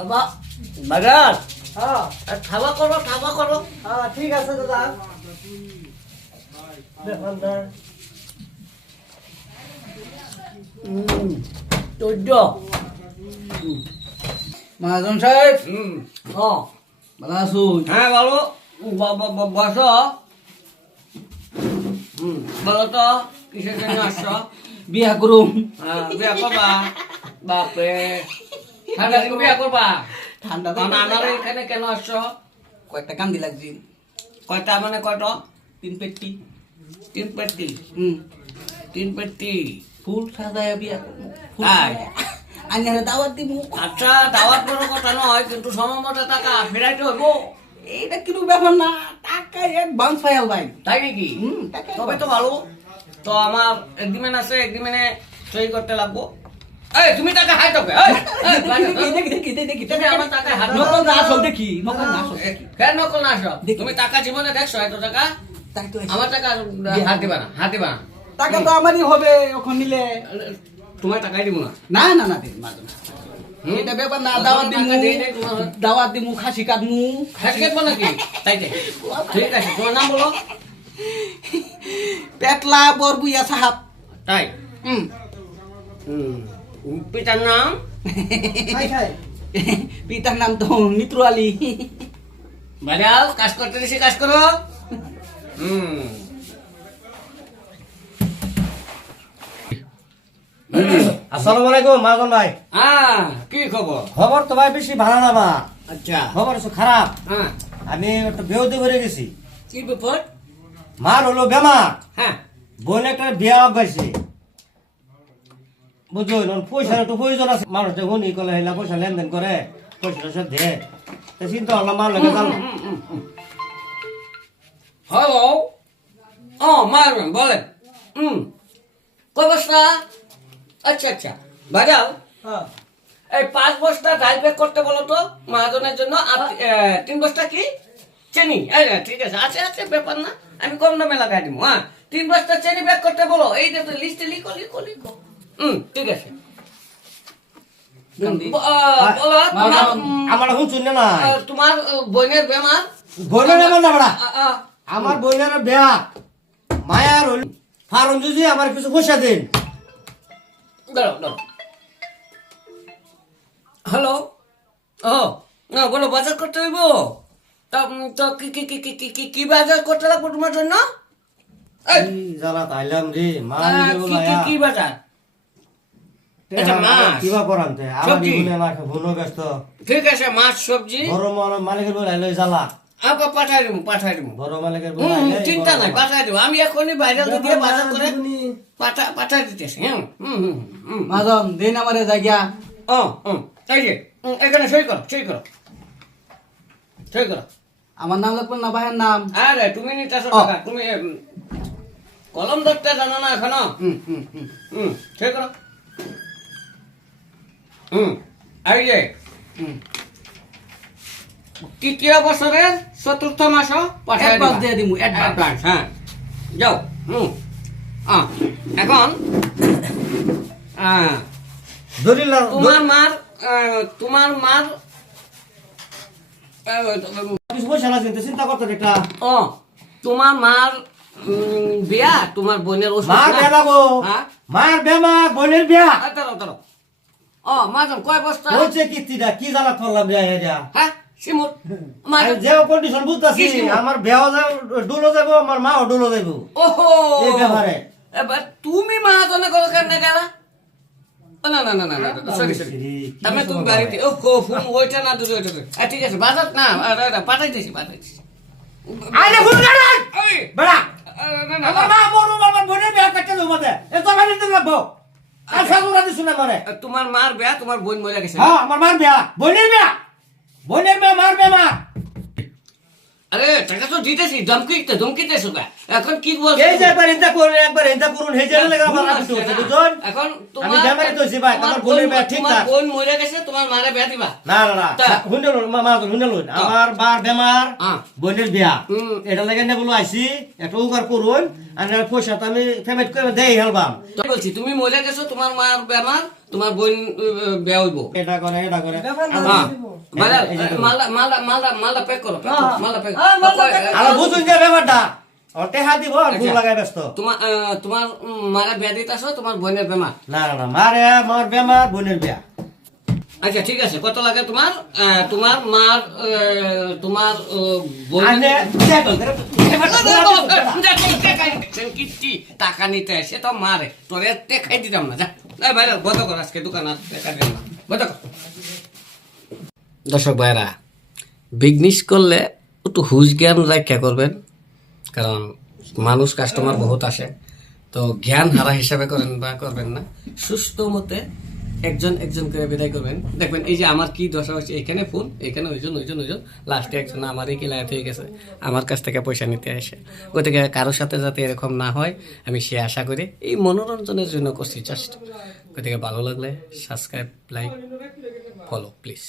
বাবা বাজার হ্যাঁ খাওয়া করো হ্যাঁ ঠিক আছে দাদা দেখুন না চোদ্দ মহাজন সাহেব হ্যাঁ ভালো আছুন? হ্যাঁ বলো বস বলো তো কিসের জন্য আসছো বিয়া করুম। বিয়া করবা বাপরে ঠান্ডা দিন বিয়া করবা ঠান্ডা আমার এখানে কেন আসছো কয়েকটা কান্দি লাগছে। কয়টা মানে কয়টা 3 পেটি। 3 পেটি হুম 3 পেটি ফুল সাজায় বিয়া করবো। ফুল তাই? সাজায়া। আইনারে দাওয়াত দিব। আচ্ছা দাওয়াত বড় কথা নয় কিন্তু সময় মতো টাকা ফেরাইতে হইব এইটা কিন্তু ব্যাপার না, টাকা অ্যাডভান্স পাইল ভাই। তাই নাকি টাকা তবে তো ভালো তো আমার এগ্রিমেন্ট আছে এগ্রিমেন্টে সই করতে লাগবো এই তুমি টাকা হাই তোকে তুমি আমার টাকা হাত নকল না আসল দেখি, নকল না আসল দেখি। কেন নকল না আসো দেখি। তুমি টাকা জীবনে দেখছো এত টাকা তাই তো আমার টাকা হাত দিবা না হাত দিবা না টাকা তো আমারই হবে ওখান নিলে। তোমার টাকাই দিব না না না না দিন মাজন। হুম? এটা ব্যাপার না, তোমার দাওয়াত টাকা দিমু, দেই নাই তোমার। দাওয়াত দিমু, খাসি কাটমু। হ্যাঁ বলো নাকি তাই তাই ঠিক আছে তোমার নাম বলো পেটলা বরবুইয়া সাহাব। তাই হুম পিতার নাম খাই খাই পিতার নাম তো মিত্র আলী। বাজাও কাজ করতে দিছি কাজ করো আসসালামু আলাইকুম মাজন ভাই কি খবর খবর তো ভাই বেশি ভালো না বা আচ্ছা খবর একটু খারাপ হ্যাঁ আমি একটা বেউতে করে গেছি কি ব্যাপার মার হলো বেমার হ্যাঁ বোন একটা বিয়া গেছে বুঝলো পয়সা একটু প্রয়োজন আছে মানুষটা হুনি করলে হেলা পয়সা লেনদেন করে পয়সা টয়সা দে তা চিন্তা করলাম মার লাগে জানো হ্যালো ও মারবেন বলেন কয় বস্তা আচ্ছা আচ্ছা বাজাও হ্যাঁ এই 5 বস্তা ডাল প্যাক করতে বলো তো মহাজনের জন্য আর 3 বস্তা কি চিনি ঠিক আছে আছে আছে ব্যাপার না আমি কম দামে লাগাই দিব হ্যাঁ 3 বস্তা চিনি প্যাক করতে বলো এই যে লিস্টে লিখো ঠিক আছে বলো আমার এখন শুনে না তোমার বোনের বেমার বোনের এমন না বড়া আ, আমার বোনের বিয়া মায়ার হল ফারুন যদি আমার কিছু পয়সা দিন দাঁড়াও হ্যালো ও না বলো বাজার করতে হইব তো কি বাজার করতে লাগবো তোমার জন্য এই, জ্বালা তাইলাম রে মা কি বাজার আচ্ছা, মাছ। কিবা করান তে আমার সবজি। বোনে না বোনও ব্যস্ত ঠিক আছে মাছ সবজি বড় মালিকের বলে আইলো জ্বালা আবার পাঠাই দেবো বড় মালিকের বলে আইলে চিন্তা নাই পাঠাই দেবো আমি এখনই বাইরে দিয়ে বাজার করে পাঠাই দিতেছি মাজন দিন আমারে জায়গা। এই যে এখানে সই করো আমার নাম লাগবে না ভাইয়ের নাম। আরে তুমি নিতেছো টাকা তুমি কলম ধরতে জানো না এখনো সই করো এই যে তৃতীয় বছরের 4th মাস পাঠাই অ্যাডভান্স দিয়ে দিমু, অ্যাডভান্স। অ্যাডভান্স হ্যাঁ যাও এখন দলিল তোমার মার কিছু পয়সা না দিতে চিন্তা করতে একটা তোমার মার বিয়া তোমার বোনের ওষুধ মার না? বিয়া লাগো হ্যাঁ মার বেমার বোনের বিয়া দাঁড়াও মাজন কয় বস্তা বলছে কিস্তিটা কি জ্বালা করলাম রে যা হ্যাঁ সিমুর যে কন্ডিশন বুঝতাছি কি সিমু? আমার বিয়াও ডুলো যাবো আমার মাও ডুলো যাবো ওহো এই ব্যাপারে এবার তুমি মাহাজনে করো কেন গেলা না সরি আমি তুমি বাড়িতে ও ফোন ওইটা না দুটো ওইটা ঠিক আছে বাজার না পাঠাই দিছি আইলে ফোন কাটান এই, বেড়া না, আমার মা মরু আমার বোনের বিয়া কাটতে দেবো মতে এত গাড়ি দিতে লাগবো আর সাগুরা দিছ না মরে তোমার মার বিয়া তোমার বোন মরে গেছে হ্যাঁ আমার মার বিয়া বোনের বিয়া মার বিয়া মা আরে টাকা তো দিতেছি ধমকিতেছো এখন কি বলছো এই যে একবার এন্টা করুন হে যে লাগা আমার রাখতে হচ্ছে বুঝুন এখন আমি বেমারি তো ভাই আমার বোনের বিয়া ঠিক তোমার না বোন মরে গেছে তোমার মারে বিয়া দিবা না হুন্ডল মা হুন্ডল আমার বার বেমার হ্যাঁ। বোনের বিয়া হুম। এটা লাগে না বলো আইছি একটা উপকার করুন আর পয়সা তো আমি পেমেন্ট করে দেই হেলবাম তো বলছি তুমি মরে গেছো তোমার মার বেমার তোমার বোন বিয়া হইব এটা করে হ্যাঁ মালটা প্যাক করো মালটা প্যাক আর বুঝুন যে ব্যাপারটা ওতে হাত দিব আর ঘুম লাগাই ব্যস্ত তোমার মারা বিয়া দিতে আসো তোমার বোনের বেমার না মারে আমার বেমার বোনের বিয়া আচ্ছা ঠিক আছে কত লাগে তোমার তোমার মার তোমার আনে কিচ্ছি টাকা নিতে সে তো মারে তোর টেকাই দিতাম না যা ভাই বন্ধ কর আজকে দোকান আর টাকা দিলাম না বন্ধ কর দর্শক ভাইরা বিজনেস করলে একটু হুশ জ্ঞান রাখা করবেন কারণ মানুষ কাস্টমার বহুত আসে তো জ্ঞান হারা হিসাবে করেন বা করবেন না সুস্থ মতে একজন একজন করে বিদায় করবেন দেখবেন এই যে আমার কি দশা হচ্ছে এখানে ফোন এখানে ওইজন লাস্টে একজন আমারই কিলায়াত হয়ে গেছে আমার কাছ থেকে পয়সা নিতে আসে গতিকে কারোর সাথে যাতে এরকম না হয় আমি সে আশা করি এই মনোরঞ্জনের জন্য করছি জাস্ট গতিকে ভালো লাগলে সাবস্ক্রাইব লাইক ফলো প্লিজ